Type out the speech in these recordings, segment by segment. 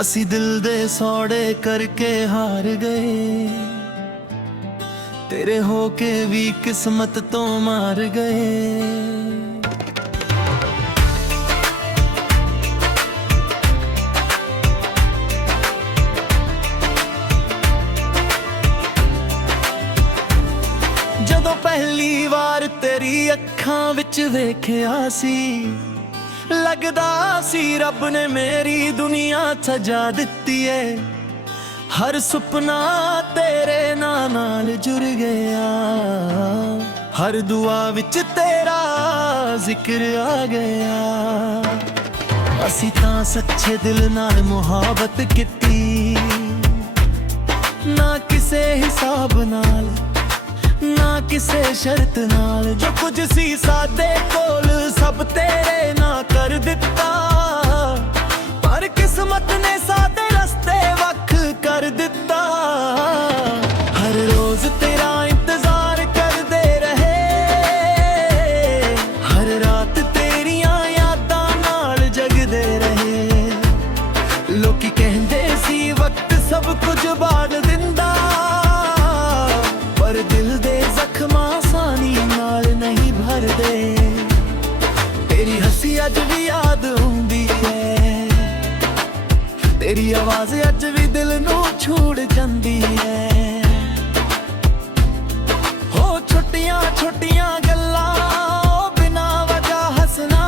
ਅਸੀਂ ਦਿਲ ਦੇ ਸੌੜੇ ਕਰਕੇ ਹਾਰ ਗਏ, ਤੇਰੇ ਹੋ ਕੇ ਵੀ ਕਿਸਮਤ ਤੋਂ ਮਾਰ ਗਏ। ਜਦੋਂ ਪਹਿਲੀ ਵਾਰ ਤੇਰੀ ਅੱਖਾਂ ਵਿੱਚ ਵੇਖਿਆ ਸੀ, ਲੱਗਦਾ ਸੀ ਰੱਬ ਨੇ ਮੇਰੀ ਦੁਨੀਆ ਸਜਾ ਦਿੱਤੀ ਏ। ਹਰ ਸੁਪਨਾ ਤੇਰੇ ਨਾਂ ਨਾਲ ਜੁੜ ਗਿਆ, ਹਰ ਦੁਆ ਵਿੱਚ ਤੇਰਾ ਜ਼ਿਕਰ ਆ ਗਿਆ। ਅਸੀਂ ਤਾਂ ਸੱਚੇ ਦਿਲ ਨਾਲ ਮੁਹੱਬਤ ਕੀਤੀ, ਨਾ ਕਿਸੇ ਹਿਸਾਬ ਨਾਲ ਨਾ ਕਿਸੇ ਸ਼ਰਤ ਨਾਲ। ਜੋ ਕੁਝ ਸੀ ਸਾਡੇ ਕੋਲ ਸਭ ਤੇਰੇ ਨਾਲ ਕਰ ਦਿੱਤਾ, ਪਰ ਕਿਸਮਤ ਨੇ ਸਾਡੇ ਰਸਤੇ ਵੱਖ ਕਰ ਦਿੱਤਾ। ਹਰ ਰੋਜ਼ ਤੇਰਾ ਇੰਤਜ਼ਾਰ ਕਰਦੇ ਰਹੇ, ਹਰ ਰਾਤ ਤੇਰੀਆਂ ਯਾਦਾਂ ਨਾਲ ਜਗਦੇ ਰਹੇ। ਲੋਕੀ ਕਹਿੰਦੇ ਸੀ ਵਕਤ ਸਭ ਕੁਝ ਬਾੜ ਦਿੰਦਾ, ਪਰ ਦਿਲ ਦੇ ਜ਼ਖਮਾਂ ਆਸਾਨੀ ਨਾਲ ਨਹੀਂ ਭਰਦੇ। ਤੇਰੀ ਹੱਸੀ ਅੱਜ ਵੀ ਯਾਦ ਆਉਂਦੀ ਹੈ, ਤੇਰੀ ਆਵਾਜ਼ ਅੱਜ ਵੀ ਦਿਲ ਨੂੰ ਛੂੜ ਜਾਂਦੀ ਹੈ। ਹੋ ਛੋਟੀਆਂ ਛੋਟੀਆਂ ਗੱਲਾਂ ਬਿਨਾਂ ਵਜ੍ਹਾ ਹੱਸਣਾ,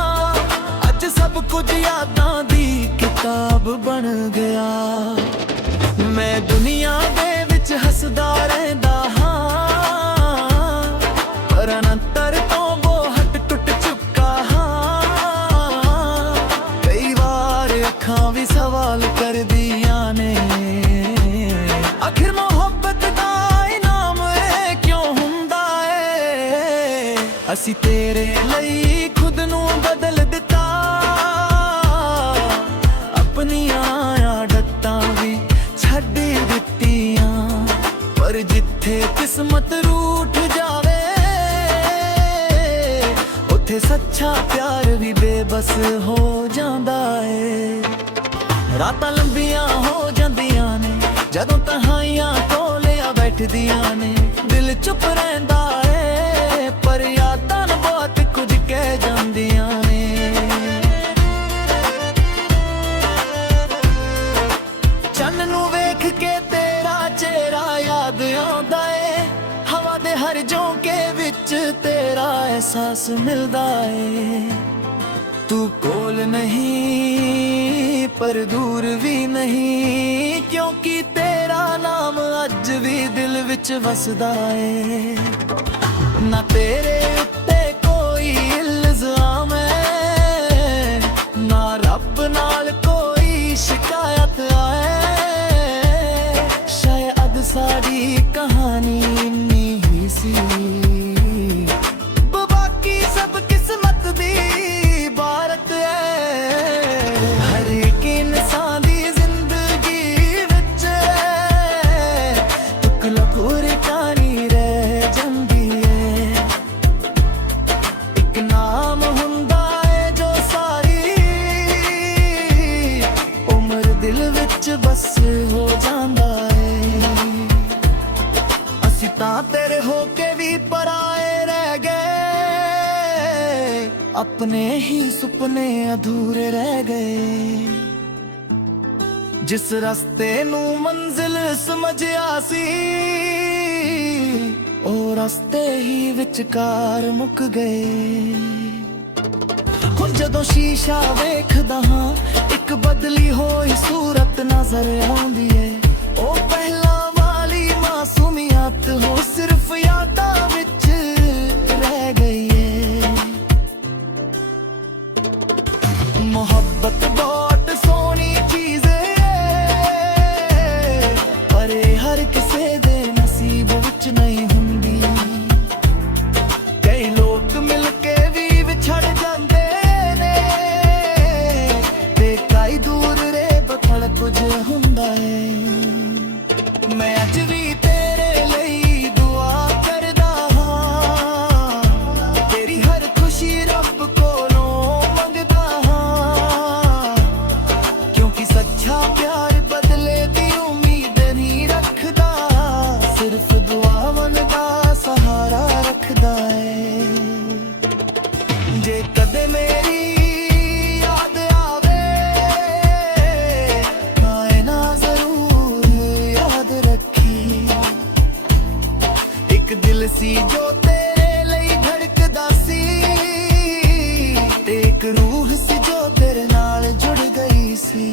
ਅੱਜ ਸਭ ਕੁਝ ਯਾਦਾਂ ਦੀ ਕਿਤਾਬ ਬਣ ਗਿਆ। ਮੈਂ ਦੁਨੀਆ ਦੇ ਵਿੱਚ ਹੱਸਦਾ ਰਹਿੰਦਾ ਹਾਂ, ਪਰ ਅੰਤਰ ਤੋਂ ਬਹੁਤ ਟੁੱਟ ਚੁੱਕਾ ਹਾਂ। ਕਈ ਵਾਰ ਅੱਖਾਂ ਵੀ ਸਵਾਲ ਕਰਦੀਆਂ ਨੇ, ਆਖਿਰ ਮੁਹੱਬਤ ਦਾ ਇਨਾਮ ਏ ਕਿਉਂ ਹੁੰਦਾ ਏ। ਅਸੀਂ ਤੇਰੇ ਲਈ ਖੁਦ ਨੂੰ ਬਦਲ ਦਿੱਤਾ, ਆਪਣੀਆਂ ਆਦਤਾਂ ਵੀ ਛੱਡ ਦਿੱਤੀਆਂ। ਪਰ ਜਿੱਥੇ ਕਿਸਮਤ ਰੂਠ ਜਾਵੇ, ਉੱਥੇ ਸੱਚਾ ਪਿਆਰ ਵੀ ਬੇਬਸ ਹੋ ਜਾਂਦਾ ਏ। ਰਾਤਾਂ ਲੰਬੀਆਂ ਹੋ ਜਾਂਦੀਆਂ ਨੇ, ਜਦੋਂ ਤਹਾਈਆਂ ਕੋਲਿਆ ਬੈਠਦੀਆਂ ਨੇ। ਦਿਲ ਚੁੱਪ ਰਹਿੰਦਾ ਏ, ਪਰ ਯਾਦਾਂ ਬਹੁਤ ਕੁਝ ਕਹਿ ਜਾਂਦੀਆਂ ਨੇ। ਚੰਨ ਨੂੰ ਵੇਖ ਕੇ ਤੇਰਾ ਚਿਹਰਾ ਯਾਦ ਆਉਂਦਾ ਏ, ਹਵਾ ਦੇ ਹਰ ਝੋਂਕੇ ਵਿੱਚ ਤੇਰਾ ਅਹਿਸਾਸ ਮਿਲਦਾ ਏ। ਤੂੰ ਕੋਲ ਨਹੀਂ ਪਰ ਦੂਰ ਵੀ ਨਹੀਂ, ਕਿਉਂਕਿ ਤੇਰਾ ਨਾਮ ਅੱਜ ਵੀ ਦਿਲ ਵਿੱਚ ਵਸਦਾ ਏ। ਨਾ ਤੇਰੇ ਉੱਤੇ ਕੋਈ ਇਲਜ਼ਾਮ ਏ, ਨਾ ਰੱਬ ਨਾਲ ਕੋਈ ਸ਼ਿਕਾਇਤ ਆਏ। ਸ਼ਾਇਦ ਸਾਡੀ ਕਹਾਣੀ ਇੰਨੀ ਹੀ ਸੀ, ਬਾਕੀ ਸਭ ਕਿਸਮਤ ਦੀ ਬਾਰਤ ਹੈ। ਹਰ ਇੱਕ ਇਨਸਾਨ ਦੀ ਜ਼ਿੰਦਗੀ ਵਿੱਚ ਇੱਕ ਲਕੂਰ ਕਹਾਣੀ ਰਹਿ ਜਾਂਦੀ ਹੈ। ਇੱਕ ਨਾਮ ਹੁੰਦਾ ਹੈ ਜੋ ਸਾਰੀ ਉਮਰ ਦਿਲ ਵਿੱਚ ਬਸ ਹੋ ਜਾਂਦਾ ਹੈ। ਅਸੀਂ ਤਾਂ ਤੇਰੇ ਹੋ ਕੇ ਵੀ ਪਰਾਏ ਰਹਿ ਗਏ, ਆਪਣੇ ਹੀ ਸੁਪਨੇ ਅਧੂਰੇ ਰਹਿ ਗਏ। ਜਿਸ ਰਸਤੇ ਨੂੰ ਮੰਜ਼ਿਲ ਸਮਝਿਆ ਸੀ, ਉਹ ਰਸਤੇ ਹੀ ਵਿਚਕਾਰ ਮੁੱਕ ਗਏ। ਹੁਣ ਜਦੋਂ ਸ਼ੀਸ਼ਾ ਵੇਖਦਾ ਹਾਂ, ਇੱਕ ਬਦਲੀ ਹੋਈ ਸੂਰਤ ਨਜ਼ਰ ਆਉਂਦੀ ਏ। ਉਹ ਪਹਿਲਾਂ ਵਾਲੀ ਮਾਸੂਮੀਅਤ ਹੋ ਸਿਰਫ ਯਾਦਾਂ ਵਿੱਚ ਰਹਿ ਗਈ ਏ। ਮੁਹੱਬਤ ਬਹੁਤ ਸੋਹਣੀ ਚੀਜ਼ ਏ, ਪਰ ਇਹ ਹਰ ਕਿਸੇ ਦੇ ਨਸੀਬ ਵਿੱਚ ਨਹੀਂ ਹੁੰਦੀ। ਕਈ ਲੋਕ ਮਿਲ ਕੇ ਵੀ ਵਿਛੜ ਜਾਂਦੇ ਨੇ, ਤੇ ਕਈ ਦੂਰ ਰੇ ਬਖਲ ਕੁਝ ਹੁੰਦਾ ਏ। ਸਿਰਫ ਦੁਆਵਾਂ ਦਾ ਸਹਾਰਾ ਰੱਖਦਾ ਏ। ਜੇ ਕਦੇ ਮੇਰੀ ਯਾਦ ਆਵੇ ਨਾ ਜ਼ਰੂਰ ਯਾਦ ਰੱਖੀ। ਇੱਕ ਦਿਲ ਸੀ ਜੋ ਤੇਰੇ ਲਈ ਧੜਕਦਾ ਸੀ, ਤੇ ਇੱਕ ਰੂਹ ਸੀ ਜੋ ਤੇਰੇ ਨਾਲ ਜੁੜ ਗਈ ਸੀ।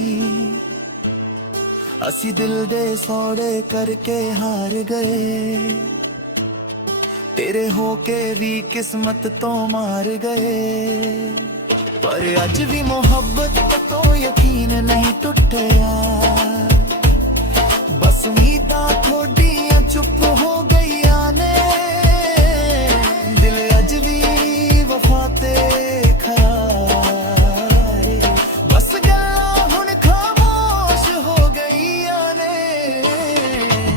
ਅਸੀਂ ਦਿਲ ਦੇ ਸੌੜੇ ਕਰਕੇ ਹਾਰ ਗਏ, ਤੇਰੇ ਹੋ ਕੇ ਵੀ ਕਿਸਮਤ ਤੋਂ ਮਾਰ ਗਏ। ਪਰ ਅੱਜ ਵੀ ਮੁਹੱਬਤ ਤੋਂ ਯਕੀਨ ਨਹੀਂ ਟੁੱਟਿਆ, ਬਸ ਉਮੀਦਾਂ ਥੋੜੀਆਂ ਚੁੱਪ ਹੋ ਗਈਆਂ ਨੇ। ਦਿਲ ਅੱਜ ਵੀ ਵਫਾ ਤੇ ਖੜਾ ਏ, ਬਸ ਗੱਲਾਂ ਹੁਣ ਖਾਮੋਸ਼ ਹੋ ਗਈਆਂ ਨੇ।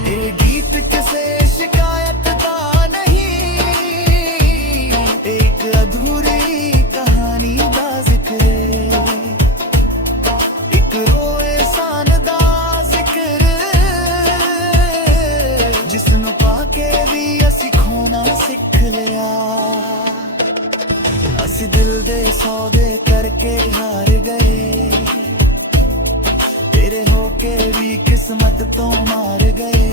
ਇਹ ਗੀਤ ਕਿਸੇ ਸ਼ਿਕਾਇਤ ਦਾ ਨਹੀਂ, ਇੱਕ ਅਧੂਰੀ ਕਹਾਣੀ ਦਾ ਜ਼ਿਕਰ ਏ, ਇੱਕ ਰੋਏ ਸਾਨ ਦਾ ਜ਼ਿਕਰ, ਜਿਸ ਨੂੰ ਪਾ ਕੇ ਵੀ ਅਸੀਂ ਖੋਣਾ ਸਿੱਖ ਲਿਆ। ਅਸੀਂ ਦਿਲ ਦੇ ਸੌਦੇ ਕਰਕੇ ਹਾਰ ਗਏ, ਤੇਰੇ ਹੋ ਕੇ ਵੀ ਕਿਸਮਤ ਤੋਂ ਮਾਰ ਗਏ।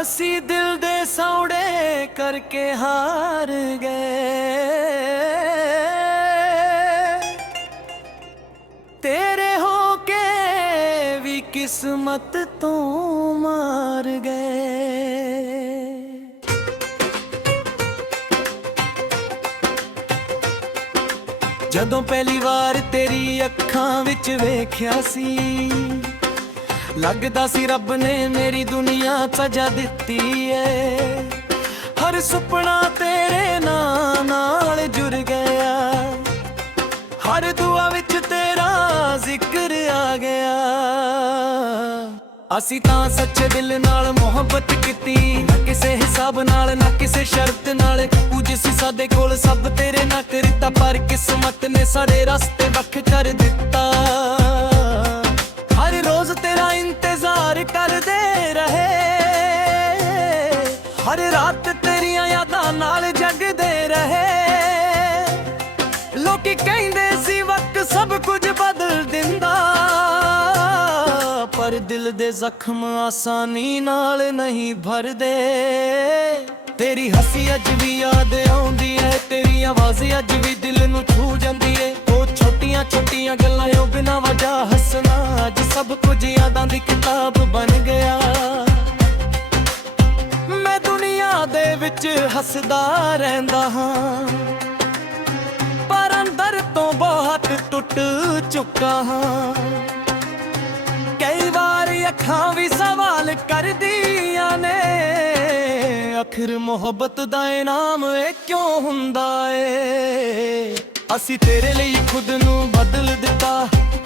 ਅਸੀਂ ਦਿਲ ਦੇ ਸੌੜੇ ਕਰਕੇ ਹਾਰ ਗਏ, ਤੇਰੇ ਹੋ ਕੇ ਵੀ ਕਿਸਮਤ ਤੋਂ ਮਾਰ ਗਏ। ਜਦੋਂ ਪਹਿਲੀ ਵਾਰ ਤੇਰੀ ਅੱਖਾਂ ਵਿੱਚ ਵੇਖਿਆ ਸੀ, ਲੱਗਦਾ ਸੀ ਰੱਬ ਨੇ ਮੇਰੀ ਦੁਨੀਆ ਸਜਾ ਦਿੱਤੀ ਏ। ਹਰ ਸੁਪਨਾ ਤੇਰੇ ਨਾਂ ਨਾਲ ਜੁੜ ਗਿਆ, ਹਰ ਦੁਆ ਵਿੱਚ ਤੇਰਾ ਜ਼ਿਕਰ ਆ ਗਿਆ। ਅਸੀਂ ਤਾਂ ਸੱਚੇ ਦਿਲ ਨਾਲ ਮੁਹੱਬਤ ਕੀਤੀ, ਨਾ ਕਿਸੇ ਹਿਸਾਬ ਨਾਲ ਨਾ ਕਿਸੇ ਸ਼ਰਤ ਨਾਲ। ਕੁਝ ਸੀ ਸਾਡੇ ਕੋਲ ਸਭ ਤੇਰੇ ਨਾ ਕੀਤਾ, ਪਰ ਕਿਸਮਤ ਨੇ ਸਾਡੇ ਰਸਤੇ ਵੱਖ ਕਰ ਦਿੱਤਾ। ਹਰ ਰੋਜ਼ ਤੇਰਾ ਇੰਤਜ਼ਾਰ ਕਰਦੇ ਰਹੇ, ਹਰ ਰਾਤ ਤੇਰੀਆਂ ਯਾਦਾਂ ਨਾਲ ਜਗਦੇ ਰਹੇ। ਲੋਕੀ ਕਹਿੰਦੇ ਸੀ ਵਕਤ ਸਭ ਕੁਝ ਬਦਲ ਦਿੰਦਾ, ਪਰ ਦਿਲ ਦੇ ਜ਼ਖਮ ਆਸਾਨੀ ਨਾਲ ਨਹੀਂ ਭਰਦੇ। ਤੇਰੀ ਹੱਸੀ ਅੱਜ ਵੀ ਯਾਦ ਆਉਂਦੀ ਹੈ, ਤੇਰੀ ਆਵਾਜ਼ ਅੱਜ ਵੀ ਦਿਲ ਨੂੰ ਛੂ ਜਾਂਦੀ ਏ। ਉਹ ਛੋਟੀਆਂ ਛੋਟੀਆਂ ਗੱਲਾਂ ਉਹ ਬਿਨਾਂ ਵਜ੍ਹਾ ਹੱਸਣਾ, ਅੱਜ ਸਭ ਕੁਝ ਯਾਦਾਂ ਦੀ ਕਿਤਾਬ ਬਣ ਗਿਆ। ਮੈਂ ਦੁਨੀਆ ਦੇ ਵਿੱਚ ਹੱਸਦਾ ਰਹਿੰਦਾ ਹਾਂ, ਪਰ ਅੰਦਰ ਤੋਂ ਬਹੁਤ ਟੁੱਟ ਚੁੱਕਾ ਹਾਂ। ਕਈ ਵਾਰ ਅੱਖਾਂ ਵੀ ਸਵਾਲ ਕਰਦੀਆਂ ਨੇ, ਆਖਿਰ ਮੁਹੱਬਤ ਦਾ ਇਨਾਮ ਇਹ ਕਿਉਂ ਹੁੰਦਾ ਏ। ਅਸੀਂ ਤੇਰੇ ਲਈ ਖੁਦ ਨੂੰ ਬਦਲ ਦਿੱਤਾ,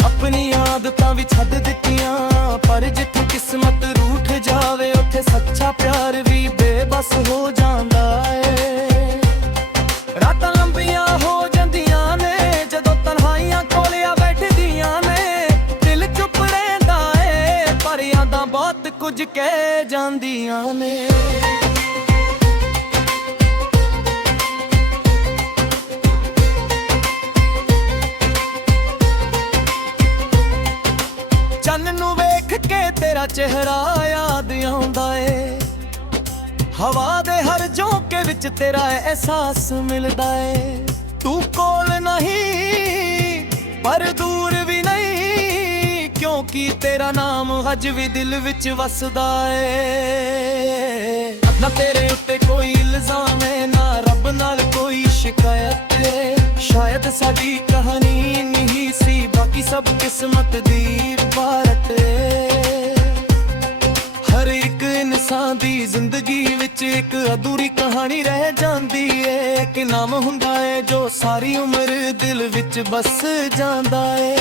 ਆਪਣੀ ਆਦਤਾਂ ਵੀ ਛੱਡ ਦਿੱਤੀਆਂ। ਪਰ ਜਿੱਥੇ ਕਿਸਮਤ ਰੂਠ ਜਾਵੇ, ਉੱਥੇ ਸੱਚਾ ਪਿਆਰ ਵੀ ਬੇਬਸ ਹੋ ਜਾਂਦਾ ਏ। ਰਾਤਾਂ ਲੰਬੀਆਂ ਹੋ ਜਾਂਦੀਆਂ ਨੇ, ਜਦੋਂ ਤਨਹਾਈਆਂ ਕੋਲਿਆ ਬੈਠਦੀਆਂ ਨੇ। ਦਿਲ ਚੁੱਪ ਰਹਿੰਦਾ ਏ, ਪਰ ਯਾਦਾਂ ਬਹੁਤ ਕੁਝ ਕਹਿ ਜਾਂਦੀਆਂ ਨੇ। ਚੰਨ ਨੂੰ ਵੇਖ ਕੇ ਤੇਰਾ ਚਿਹਰਾ ਯਾਦ ਆਉਂਦਾ ਏ, ਹਵਾ ਦੇ ਹਰ ਝੋਂਕੇ ਵਿੱਚ ਤੇਰਾ ਅਹਿਸਾਸ ਮਿਲਦਾ ਏ। ਤੂੰ ਕੋਲ ਨਹੀਂ ਪਰ ਦੂਰ ਵੀ ਨਹੀਂ, ਕਿਉਂਕਿ ਤੇਰਾ ਨਾਮ ਅੱਜ ਵੀ ਦਿਲ ਵਿੱਚ ਵਸਦਾ ਏ। ਨਾ ਤੇਰੇ ਉੱਤੇ ਕੋਈ ਇਲਜ਼ਾਮ ਹੈ, ਨਾ ਰੱਬ ਨਾਲ ਕੋਈ ਸ਼ਿਕਾਇਤ ਏ। ਸ਼ਾਇਦ ਸਾਡੀ ਕਹਾਣੀ ਨਹੀਂ ਸੀ, ਬਾਕੀ ਸਭ ਕਿਸਮਤ ਦੀ ਬਾਰਤ ਏ। ਹਰ ਇੱਕ ਬਰਸਾਂ ਦੀ ਜ਼ਿੰਦਗੀ ਵਿੱਚ ਇੱਕ ਅਧੂਰੀ ਕਹਾਣੀ ਰਹਿ ਜਾਂਦੀ ਏ। ਕਿ ਨਾਮ ਹੁੰਦਾ ਏ ਜੋ ਸਾਰੀ ਉਮਰ ਦਿਲ ਵਿੱਚ ਬਸ ਜਾਂਦਾ ਏ।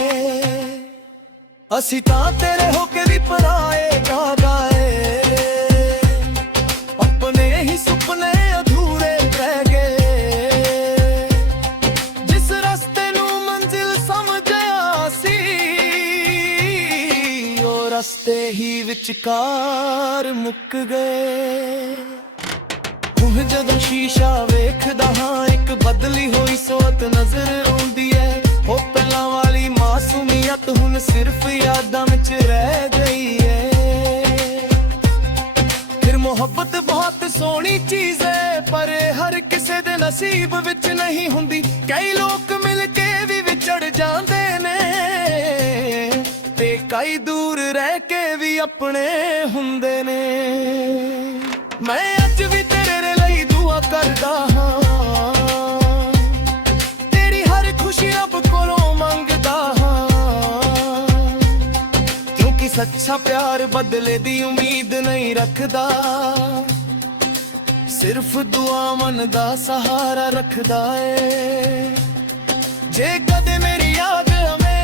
ਅਸੀਂ ਤਾਂ ਤੇਰੇ ਹੋ ਕੇ ਵੀ ਪਰਾਏ ਗਾਏ, ਆਪਣੇ ਹੀ ਸੁਪਨੇ ਅਧੂਰੇ ਰਹਿ ਗਏ। ਜਿਸ ਰਸਤੇ ਨੂੰ ਮੰਜ਼ਿਲ ਸਮਝਿਆ ਸੀ, ਉਹ ਰਸਤੇ ਹੀ ਵਿਚਕਾਰ ਮੁੱਕ ਗਏ। ਹੁਣ ਜਦੋਂ ਸ਼ੀਸ਼ਾ ਵੇਖਦਾ ਹਾਂ, ਇੱਕ ਬਦਲੀ ਹੋਈ ਸੋਚ ਨਜ਼ਰ ਆਉਂਦੀ ਏ। ਉਹ ਪਹਿਲਾਂ ਵਾਲੀ ਮਾਸੂਮੀਅਤ ਹੁਣ ਸਿਰਫ ਯਾਦਾਂ ਵਿੱਚ ਰਹਿ ਗਈ ਏ। ਫਿਰ ਮੁਹੱਬਤ ਬਹੁਤ ਸੋਹਣੀ ਚੀਜ਼ ਏ, ਪਰ ਹਰ ਕਿਸੇ ਦੇ ਨਸੀਬ ਵਿੱਚ ਨਹੀਂ ਹੁੰਦੀ। ਕਈ ਲੋਕ ਮਿਲ ਕੇ ਵੀ ਵਿਛੜ ਜਾਂਦੇ ਨੇ, ਤੇ ਕਈ ਦੂਰ ਰਹਿ ਕੇ ਵੀ ਆਪਣੇ ਹੁੰਦੇ ਨੇ। ਮੈਂ ਅੱਜ ਵੀ ਤੇਰੇ ਲਈ ਦੁਆ ਕਰਦਾ ਹਾਂ, ਤੇਰੀ ਹਰ ਖੁਸ਼ੀ ਰੱਬ ਕੋਲੋਂ ਮੰਗਦਾ ਹਾਂ। ਕਿਉਂਕਿ ਸੱਚਾ ਪਿਆਰ ਬਦਲੇ ਦੀ ਉਮੀਦ ਨਹੀਂ ਰੱਖਦਾ, ਸਿਰਫ ਦੁਆ ਮਨ ਦਾ ਸਹਾਰਾ ਰੱਖਦਾ ਏ। ਜੇ ਕਦੇ ਮੇਰੀ ਯਾਦ ਆਵੇ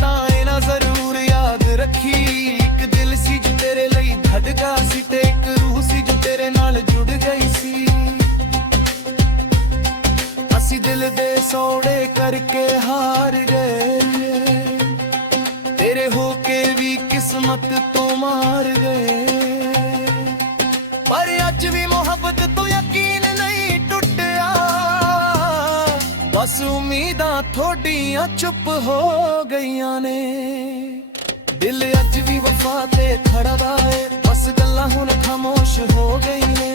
ਤਾਂ ਇਹਨਾਂ ਜ਼ਰੂਰ ਯਾਦ ਰੱਖੀ, ਇੱਕ ਦਿਲ ਸੀ ਜੋ ਤੇਰੇ ਲਈ ਧੜਕਾ ਸੀ, ਤੇ ਇੱਕ ਰੂਹ ਸੀ ਜੋ ਤੇਰੇ ਨਾਲ ਜੁੜ ਗਈ ਸੀ। ਅਸੀਂ ਦਿਲ ਦੇ ਸੌੜੇ ਕਰਕੇ ਹਾਰ ਗਏ, ਤੇਰੇ ਹੋ ਕੇ ਵੀ ਕਿਸਮਤ ਤੋਂ ਮਾਰ ਗਏ। ਪਰ ਅੱਜ ਵੀ ਮੁਹੱਬਤ ਤੋਂ ਯਕੀਨ ਨਹੀਂ ਟੁੱਟਿਆ, ਬਸ ਉਮੀਦਾਂ ਥੋਡੀਆਂ ਚੁੱਪ ਹੋ ਗਈਆਂ ਨੇ। ਦਿਲ ਅੱਜ ਵੀ ਵਫਾ ਤੇ ਖੜਦਾ ਏ, ਬਸ ਗੱਲਾਂ ਹੁਣ ਖਾਮੋਸ਼ ਹੋ ਗਈਆਂ।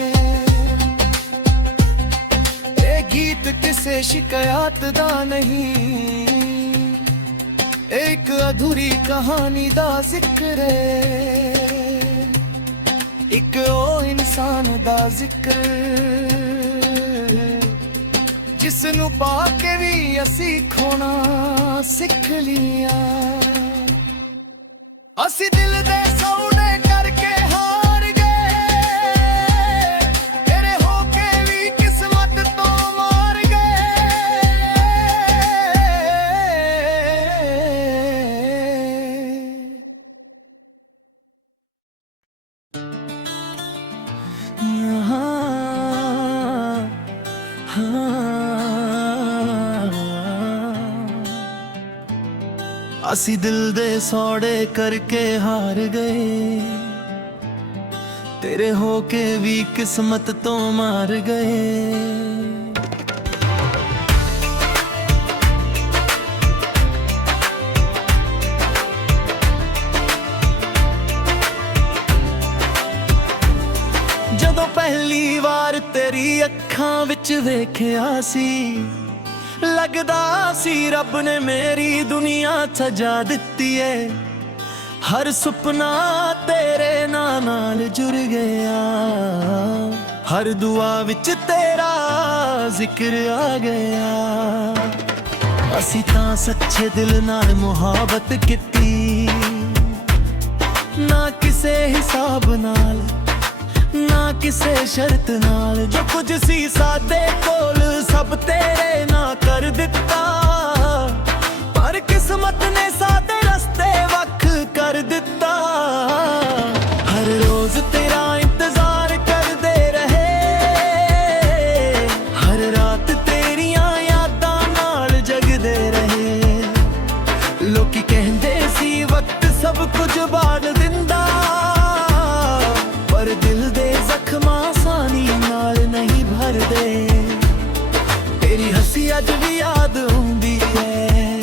ਇਹ ਗੀਤ ਕਿਸੇ ਸ਼ਿਕਾਇਤ ਦਾ ਨਹੀਂ, ਇੱਕ ਅਧੂਰੀ ਕਹਾਣੀ ਦਾ ਜ਼ਿਕਰ ਏ। ਇੱਕ ਉਹ ਇਨਸਾਨ ਦਾ ਜ਼ਿਕਰ, ਜਿਸ ਨੂੰ ਪਾ ਕੇ ਵੀ ਅਸੀਂ ਖੋਣਾ ਸਿੱਖ ਲਿਆ। ਅਸੀਂ ਦਿਲ ਦੇ ਸੌਦੇ ਕਰਕੇ ਹਾਰ ਗਏ, ਤੇਰੇ ਹੋ ਕੇ ਵੀ ਕਿਸਮਤ ਤੋਂ ਮਾਰ ਗਏ। ਅਸੀਂ ਦਿਲ ਦੇ ਸੌੜੇ ਕਰਕੇ ਹਾਰ ਗਏ, ਤੇਰੇ ਹੋ ਕੇ ਵੀ ਕਿਸਮਤ ਤੋਂ ਮਾਰ ਗਏ। ਜਦੋਂ ਪਹਿਲੀ ਵਾਰ ਤੇਰੀ ਅੱਖਾਂ ਵਿੱਚ ਵੇਖਿਆ ਸੀ, ਲੱਗਦਾ ਸੀ ਰੱਬ ਨੇ ਮੇਰੀ ਦੁਨੀਆ ਸਜਾ ਦਿੱਤੀ ਏ। ਹਰ ਸੁਪਨਾ ਤੇਰੇ ਨਾਂ ਨਾਲ ਜੁੜ ਗਿਆ, ਹਰ ਦੁਆ ਵਿੱਚ ਤੇਰਾ ਜ਼ਿਕਰ ਆ ਗਿਆ। ਅਸੀਂ ਤਾਂ ਸੱਚੇ ਦਿਲ ਨਾਲ ਮੁਹੱਬਤ ਕੀਤੀ, ਨਾ ਕਿਸੇ ਹਿਸਾਬ ਨਾਲ ਨਾ ਕਿਸੇ ਸ਼ਰਤ ਨਾਲ। ਜੋ ਕੁਝ ਸੀ ਸਾਡੇ ਕੋਲ ਸਭ ਤੇਰੇ ਨਾਲ ਕਰ ਦਿੱਤਾ, ਪਰ ਕਿਸਮਤ ਨੇ ਸਾਡੇ ਰਸਤੇ ਵੱਖ ਕਰ ਦਿੱਤਾ। ਹਰ ਰੋਜ਼ ਤੇਰਾ ਇੰਤਜ਼ਾਰ ਕਰਦੇ ਰਹੇ, ਹਰ ਰਾਤ ਤੇਰੀਆਂ ਯਾਦਾਂ ਨਾਲ ਜਗਦੇ ਰਹੇ। ਲੋਕੀ ਕਹਿੰਦੇ ਸੀ ਵਕਤ ਸਭ ਕੁਝ ਬਾੜ ਦਿੰਦਾ, ਪਰ ਦਿਲ ਦੇ ਜ਼ਖਮਾਂ ਆਸਾਨੀ ਨਾਲ ਨਹੀਂ ਭਰਦੇ। ਤੇਰੀ ਹੱਸੀ ਅੱਜ ਵੀ ਯਾਦ ਆਉਂਦੀ ਏ,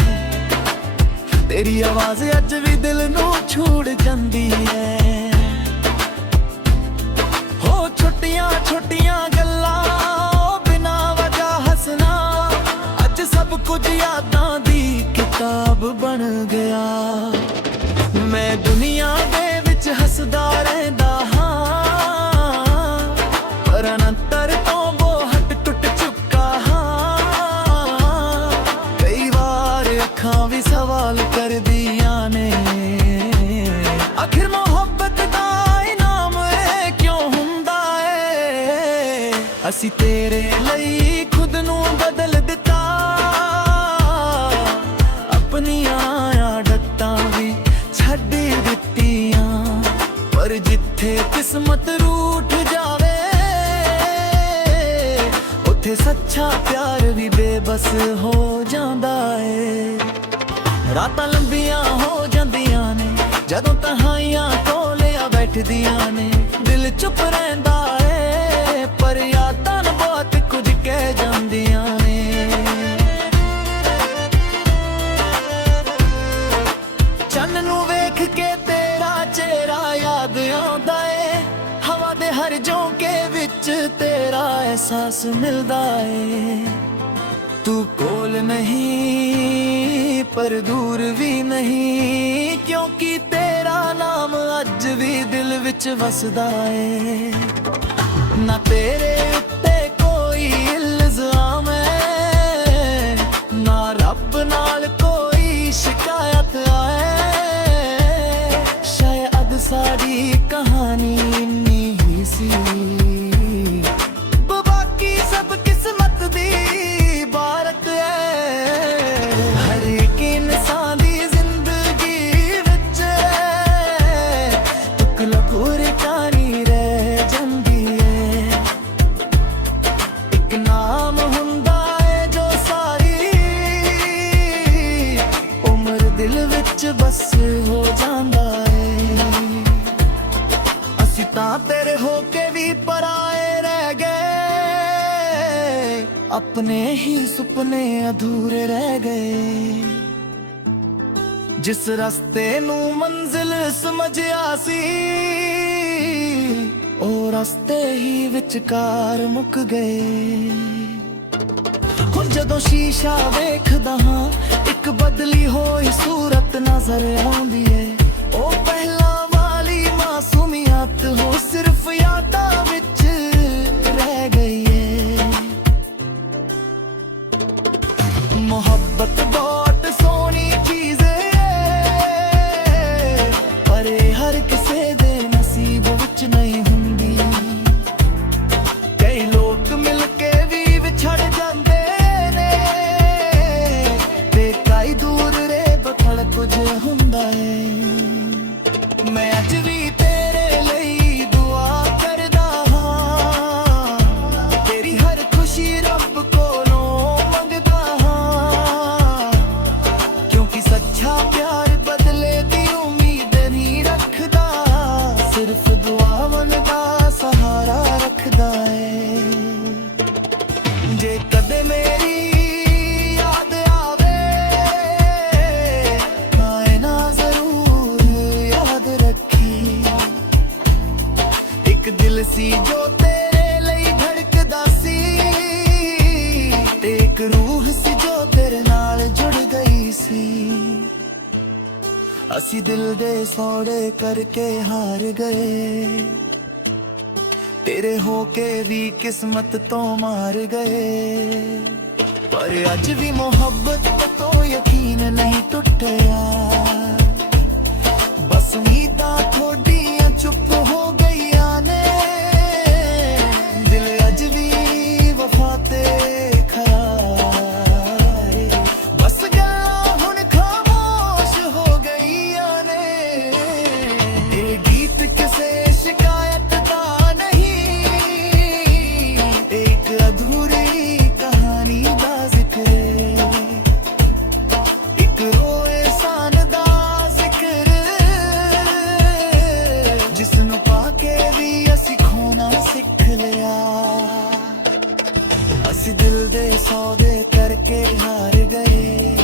ਤੇਰੀ ਆਵਾਜ਼ ਅੱਜ ਵੀ ਦਿਲ ਨੂੰ ਛੂੜ ਜਾਂਦੀ ਏ। ਹੋ ਛੋਟੀਆਂ ਛੋਟੀਆਂ ਗੱਲਾਂ ਬਿਨਾਂ ਵਜ੍ਹਾ ਹੱਸਣਾ, ਅੱਜ ਸਭ ਕੁਝ ਯਾਦਾਂ ਦੀ ਕਿਤਾਬ ਬਣ ਗਿਆ। ਮੈਂ ਦੁਨੀਆ ਦੇ ਵਿੱਚ ਹੱਸਦਾ ਰਹਿੰਦਾ ਹਾਂ, ਪਰ ਅਨੰਤਰ ਤੋਂ ਬਹੁਤ ਟੁੱਟ ਚੁੱਕਾ ਹਾਂ। ਕਈ ਵਾਰ ਅੱਖਾਂ ਵੀ ਸਵਾਲ ਕਰਦੀਆਂ ਨੇ, ਆਖਿਰ ਮੁਹੱਬਤ ਅਸੀਂ ਤੇਰੇ ਲਈ ਖੁਦ ਨੂੰ ਬਦਲ ਦਿੱਤਾ, ਆਪਣੀਆਂ ਆਦਤਾਂ ਵੀ ਛੱਡ ਦਿੱਤੀਆਂ। ਪਰ ਜਿੱਥੇ ਕਿਸਮਤ ਰੂਠ ਜਾਵੇ, ਉੱਥੇ ਸੱਚਾ ਪਿਆਰ ਵੀ ਬੇਬਸ ਹੋ ਜਾਂਦਾ ਏ। ਰਾਤਾਂ ਲੰਬੀਆਂ ਹੋ ਜਾਂਦੀਆਂ ਨੇ ਜਦੋਂ ਤਹਾਈਆਂ ਕੋਲਿਆ ਬੈਠਦੀਆਂ ਨੇ, ਦਿਲ ਚੁੱਪ ਰਹਿੰਦਾ ਏ ਪਰ ਯਾਦਾਂ ਬਹੁਤ ਕੁਝ ਕਹਿ ਜਾਂਦੀਆਂ ਨੇ। ਚੰਨ ਨੂੰ ਵੇਖ ਕੇ ਤੇਰਾ ਚਿਹਰਾ ਯਾਦ ਆਉਂਦਾ ਏ, ਹਵਾ ਦੇ ਹਰ ਝੋਂਕੇ ਵਿੱਚ ਤੇਰਾ ਅਹਿਸਾਸ ਮਿਲਦਾ ਏ। ਤੂੰ ਕੋਲ ਨਹੀਂ ਪਰ ਦੂਰ ਵੀ ਨਹੀਂ, ਕਿਉਂਕਿ ਤੇਰਾ ਨਾਮ ਅੱਜ ਵੀ ਦਿਲ ਵਿੱਚ ਵਸਦਾ ਏ। ਨਾ ਤੇਰੇ ਉੱਤੇ ਕੋਈ ਇਲਜ਼ਾਮ ਏ, ਨਾ ਰੱਬ ਨਾਲ ਕੋਈ ਸ਼ਿਕਾਇਤ ਆਏ। ਸ਼ਾਇਦ ਸਾਡੀ ਕਹਾਣੀ ਇੰਨੀ ਹੀ ਸੀ, ਬਾਕੀ ਸਭ ਕਿਸਮਤ ਦੀ ਬਾਰਤ ਏ। ਹਰ ਇੱਕ ਇਨਸਾਨ ਦੀ ਜ਼ਿੰਦਗੀ ਵਿੱਚ ਇੱਕ ਲਕੂਰ ਕਹਾਣੀ ਰਹਿ ਜਾਂਦੀ ਏ। ਇੱਕ ਨਾਮ ਹੁੰਦਾ ਏ ਜੋ ਸਾਰੀ ਉਮਰ ਦਿਲ ਵਿੱਚ ਬਸ ਹੋ ਜਾਂਦਾ ਏ। ਅਸੀਂ ਤਾਂ ਤੇਰੇ ਹੋ ਕੇ ਵੀ ਪਰਾਏ ਰਹਿ ਗਏ, ਆਪਣੇ ਹੀ ਸੁਪਨੇ ਅਧੂਰੇ ਰਹਿ ਗਏ। ਜਿਸ ਰਸਤੇ ਨੂੰ ਮੰਜ਼ਿਲ ਸਮਝਿਆ ਸੀ, ਉਹ ਰਸਤੇ ਹੀ ਵਿਚਕਾਰ ਮੁੱਕ ਗਏ। ਹੁਣ ਜਦੋਂ ਸ਼ੀਸ਼ਾ ਵੇਖਦਾ ਹਾਂ, ਇੱਕ ਬਦਲੀ ਹੋਈ ਸੂਰਤ ਨਜ਼ਰ ਆਉਂਦੀ ਏ। ਉਹ ਪਹਿਲਾਂ ਵਾਲੀ ਮਾਸੂਮੀਅਤ ਹੋ ਸਿਰਫ ਯਾਦਾਂ ਵਿੱਚ ਰਹਿ ਗਈ ਏ। ਮੁਹੱਬਤ ਬਹੁਤ ਸੋਹਣੀ ਚੀਜ਼ ਏ, ਪਰ ਇਹ ਹਰ ਕਿਸੇ ਦੇ ਨਸੀਬ ਵਿੱਚ ਨਹੀਂ ਹੁੰਦੀ। ਕਈ ਲੋਕ ਮਿਲ ਕੇ ਵੀ ਵਿਛੜ ਜਾਂਦੇ ਨੇ, ਤੇ ਕਈ ਦੂਰ ਰਹਿ ਬਖਲ ਕੁਝ ਹੁੰਦਾ ਏ। ਮੈਂ ਅੱਜ ਵੀ ਤੇਰੇ ਲਈ ਦੁਆ ਕਰਦਾ ਹਾਂ, ਤੇਰੀ ਹਰ ਖੁਸ਼ੀ ਰੱਬ ਕੋਲੋਂ ਮੰਗਦਾ ਹਾਂ, ਕਿਉਂਕਿ ਸੱਚਾ ਪਿਆਰ ਬਦਲੇ ਦੀ ਉਮੀਦ ਨਹੀਂ ਰੱਖਦਾ, ਸਿਰਫ ਦੁਆਵਾਂ ਦਾ ਸਹਾਰਾ ਰੱਖਦਾ ਏ। ਜੇ ਕਦੇ ਮੇਰੀ ਯਾਦ ਆਵੇ, ਮੈਂ ਨਾ ਜ਼ਰੂਰ ਯਾਦ ਰੱਖੀ। ਇੱਕ ਦਿਲ ਸੀ ਜੋ ਤੇਰੇ ਲਈ ਧੜਕਦਾ ਸੀ, ਤੇ ਇੱਕ ਰੂਹ ਸੀ ਜੋ ਤੇਰੇ ਨਾਲ ਜੁੜ ਗਈ ਸੀ। ਅਸੀਂ ਦਿਲ ਦੇ ਸੌੜੇ ਕਰਕੇ ਹਾਰ ਗਏ, ਤੇਰੇ ਹੋ ਕੇ ਵੀ ਕਿਸਮਤ ਤੋਂ ਮਾਰ ਗਏ। ਪਰ ਅੱਜ ਵੀ ਮੁਹੱਬਤ ਤੋਂ ਯਕੀਨ ਨਹੀਂ ਟੁੱਟਿਆ, ਬਸ ਉਮੀਦਾਂ ਥੋੜੀਆਂ ਚੁੱਪ ਹੋ ਗਈਆਂ ਨੇ। ਦਿਲ ਅੱਜ ਵੀ ਵਫਾ ਤੇ ਖੜਾ ਏ, ਬਸ ਗੱਲਾਂ ਹੁਣ ਖਾਮੋਸ਼ ਹੋ ਗਈਆਂ ਨੇ। ਇਹ ਗੀਤ ਕਿਸੇ ਸ਼ਿਕਾਇਤ ਦਾ ਨਹੀਂ, ਇੱਕ ਅਧੂਰੀ ਕਹਾਣੀ ਦਾ ਜ਼ਿਕਰ ਏ। ਇੱਕ ਰੋਏ ਸਾਨ ਦਾ ਜ਼ਿਕਰ, ਜਿਸ ਨੂੰ ਪਾ ਕੇ ਵੀ ਅਸੀਂ ਖੋਣਾ ਸਿੱਖ ਲਿਆ। ਅਸੀਂ ਦਿਲ ਦੇ ਸੌਦੇ ਕਰਕੇ ਹਾਰ ਗਏ,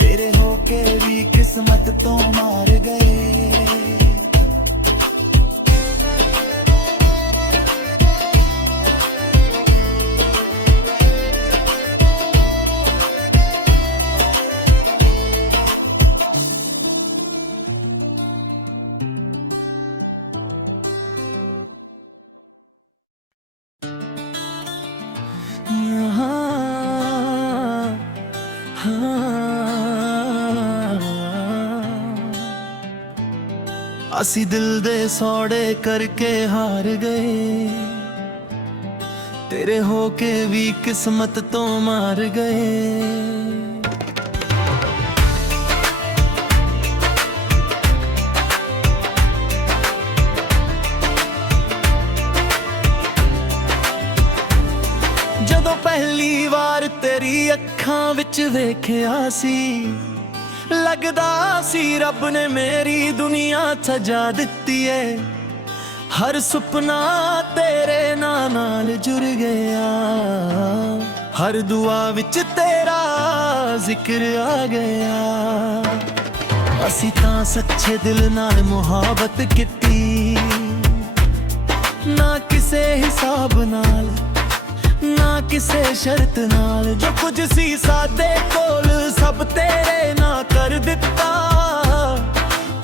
ਤੇਰੇ ਹੋ ਕੇ ਵੀ ਕਿਸਮਤ ਤੋਂ ਮਾਰ ਗਏ। ਅਸੀਂ ਦਿਲ ਦੇ ਸੌੜੇ ਕਰਕੇ ਹਾਰ ਗਏ, ਤੇਰੇ ਹੋ ਕੇ ਵੀ ਕਿਸਮਤ ਤੋਂ ਮਾਰ ਗਏ। ਜਦੋਂ ਪਹਿਲੀ ਵਾਰ ਤੇਰੀ ਅੱਖਾਂ ਵਿੱਚ ਵੇਖਿਆ ਸੀ, ਲੱਗਦਾ ਸੀ ਰੱਬ ਨੇ ਮੇਰੀ ਦੁਨੀਆ ਸਜਾ ਦਿੱਤੀ ਏ। ਹਰ ਸੁਪਨਾ ਤੇਰੇ ਨਾਂ ਨਾਲ ਜੁੜ ਗਿਆ, ਹਰ ਦੁਆ ਵਿੱਚ ਤੇਰਾ ਜ਼ਿਕਰ ਆ ਗਿਆ। ਅਸੀਂ ਤਾਂ ਸੱਚੇ ਦਿਲ ਨਾਲ ਮੁਹੱਬਤ ਕੀਤੀ, ਨਾ ਕਿਸੇ ਹਿਸਾਬ ਨਾਲ ਨਾ ਕਿਸੇ ਸ਼ਰਤ ਨਾਲ। ਜੋ ਕੁਝ ਸੀ ਸਾਡੇ ਕੋਲ ਸਭ ਤੇਰੇ ਨਾਲ ਕਰ ਦਿੱਤਾ,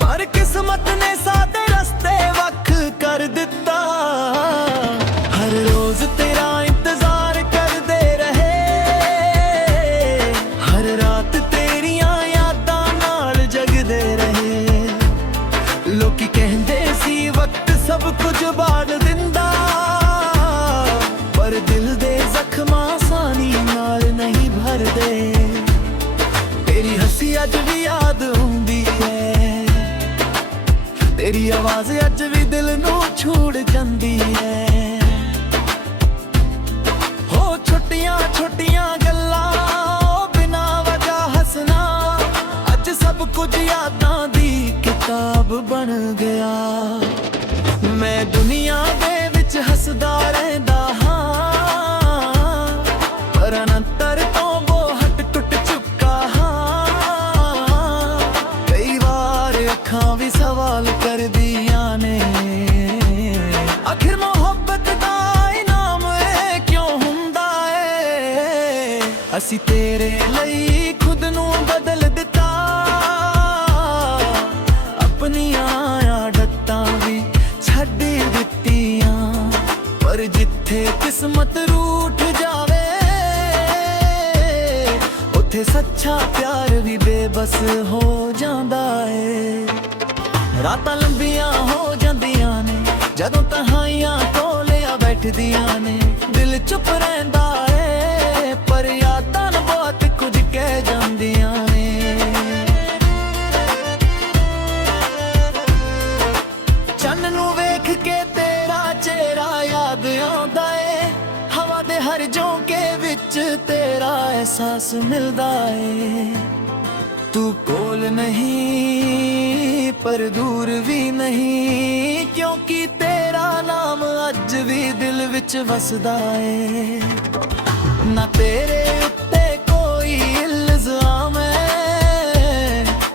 ਪਰ ਕਿਸਮਤ ਨੇ ਸਾਡੇ ਰਸਤੇ ਵੱਖ ਕਰ ਦਿੱਤਾ। ਹਰ ਰੋਜ਼ ਤੇਰਾ ਇੰਤਜ਼ਾਰ ਕਰਦੇ ਰਹੇ, ਹਰ ਰਾਤ ਤੇਰੀਆਂ ਯਾਦਾਂ ਨਾਲ ਜਗਦੇ ਰਹੇ। ਲੋਕੀ ਕਹਿੰਦੇ ਸੀ ਵਕਤ ਸਭ ਕੁਝ ਬਾੜ ਦਿੰਦਾ, ਪਰ ਦਿਲ ਦੇ ਜ਼ਖਮਾਂ ਆਸਾਨੀ ਨਾਲ ਨਹੀਂ ਭਰਦੇ। ਤੇਰੀ ਹੱਸੀ ਅੱਜ ਵੀ ਯਾਦ ਆਉਂਦੀ ਹੈ, ਤੇਰੀ ਆਵਾਜ਼ ਅੱਜ ਵੀ ਦਿਲ ਨੂੰ ਛੂੜ ਜਾਂਦੀ ਹੈ। ਹੋ ਛੋਟੀਆਂ ਛੋਟੀਆਂ ਗੱਲਾਂ ਬਿਨਾਂ ਵਜ੍ਹਾ ਹੱਸਣਾ, ਅੱਜ ਸਭ ਕੁਝ ਯਾਦਾਂ ਦੀ ਕਿਤਾਬ ਬਣ ਗਿਆ। ਮੈਂ ਦੁਨੀਆ ਦੇ ਵਿੱਚ ਹੱਸਦਾ ਰਹਿੰਦਾ ਹਾਂ, ਪਰ ਅੰਤਰ ਤੋਂ ਬਹੁਤ ਟੁੱਟ ਚੁੱਕਾ ਹਾਂ। ਕਈ ਵਾਰ ਅੱਖਾਂ ਵੀ ਸਵਾਲ ਕਰਦੀਆਂ ਨੇ, ਆਖਿਰ ਮੁਹੱਬਤ ਦਾ ਇਨਾਮ ਏ ਕਿਉਂ ਹੁੰਦਾ ਏ। ਅਸੀਂ ਤੇਰੇ ਲਈ ਖੁਦ ਨੂੰ ਬਦਲ ਦਿੱਤਾ, ਆਪਣੀਆਂ ਆਦਤਾਂ ਵੀ ਛੱਡ ਦਿੱਤੀਆਂ। ਪਰ ਜਿੱਥੇ ਕਿਸਮਤ ਰੂਠ ਜਾਵੇ, ਉੱਥੇ ਸੱਚਾ ਪਿਆਰ ਵੀ ਬੇਬਸ ਹੋ ਜਾਂਦਾ ਏ। ਰਾਤਾਂ ਲੰਬੀਆਂ ਹੋ ਜਾਂਦੀਆਂ ਨੇ, ਜਦੋਂ ਤਹਾਈਆਂ ਕੋਲਿਆਂ ਬੈਠਦੀਆਂ ਨੇ। ਦਿਲ ਚੁੱਪ ਰਹਿੰਦਾ ਏ, ਪਰ ਯਾਦਾਂ ਨੂੰ ਬਹੁਤ ਕੁਝ ਕਹਿ ਜਾਂਦੀਆਂ ਨੇ। ਚੰਨ ਨੂੰ ਵੇਖ ਕੇ ਤੇਰਾ ਚਿਹਰਾ ਯਾਦ ਆਉਂਦਾ ਏ, ਹਵਾ ਦੇ ਹਰ ਝੋਂਕੇ ਵਿੱਚ ਤੇਰਾ ਅਹਿਸਾਸ ਮਿਲਦਾ ਏ। ਤੂੰ ਕੋਲ ਨਹੀਂ ਪਰ ਦੂਰ ਵੀ ਨਹੀਂ, ਕਿਉਂਕਿ ਤੇਰਾ ਨਾਮ ਅੱਜ ਵੀ ਦਿਲ ਵਿੱਚ ਵਸਦਾ ਏ। ਨਾ ਤੇਰੇ ਉੱਤੇ ਕੋਈ ਇਲਜ਼ਾਮ ਏ,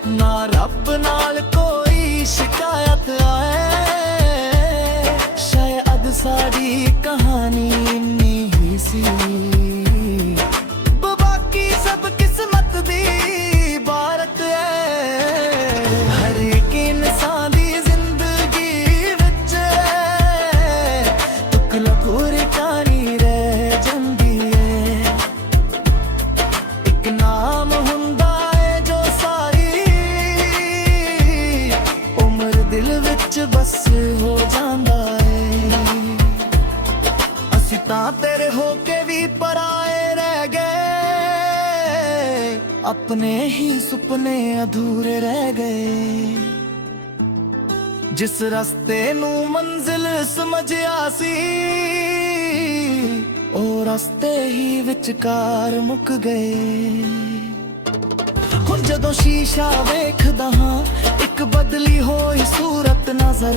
ਨਾ ਰੱਬ ਨਾਲ ਕੋਈ ਸ਼ਿਕਾਇਤ ਆਏ। ਸ਼ਾਇਦ ਸਾਡੀ ਕਹਾਣੀ ਇੰਨੀ ਹੀ ਸੀ, ਬਾਕੀ ਸਭ ਕਿਸਮਤ ਦੀ ਬਾਰਤ ਹੈ। ਹਰ ਇੱਕ ਇਨਸਾਨ ਦੀ ਜ਼ਿੰਦਗੀ ਵਿੱਚ ਤੁਕ ਲਕੂਰੀ ਕਹਾਣੀ ਰਹਿ ਜਾਂਦੀ ਹੈ। ਇੱਕ ਨਾਮ ਹੁੰਦਾ ਹੈ ਜੋ ਸਾਰੀ ਉਮਰ ਦਿਲ ਵਿੱਚ ਬਸ ਹੋ ਜਾਂਦਾ ਹੈ। ਅਸੀਂ ਤਾਂ ਤੇਰੇ ਹੋ ਕੇ ਵੀ ਪਰਾਏ ਰਹਿ ਗਏ, ਆਪਣੇ ਹੀ ਸੁਪਨੇ ਅਧੂਰੇ ਰਹਿ ਗਏ। ਜਿਸ ਰਸਤੇ ਨੂੰ ਮੰਜ਼ਿਲ ਸਮਝਿਆ ਸੀ, ਉਹ ਰਸਤੇ ਹੀ ਵਿਚਕਾਰ ਮੁੱਕ ਗਏ। ਹੁਣ ਜਦੋਂ ਸ਼ੀਸ਼ਾ ਵੇਖਦਾ ਹਾਂ, ਇੱਕ ਬਦਲੀ ਹੋਈ ਸੂਰਤ ਨਜ਼ਰ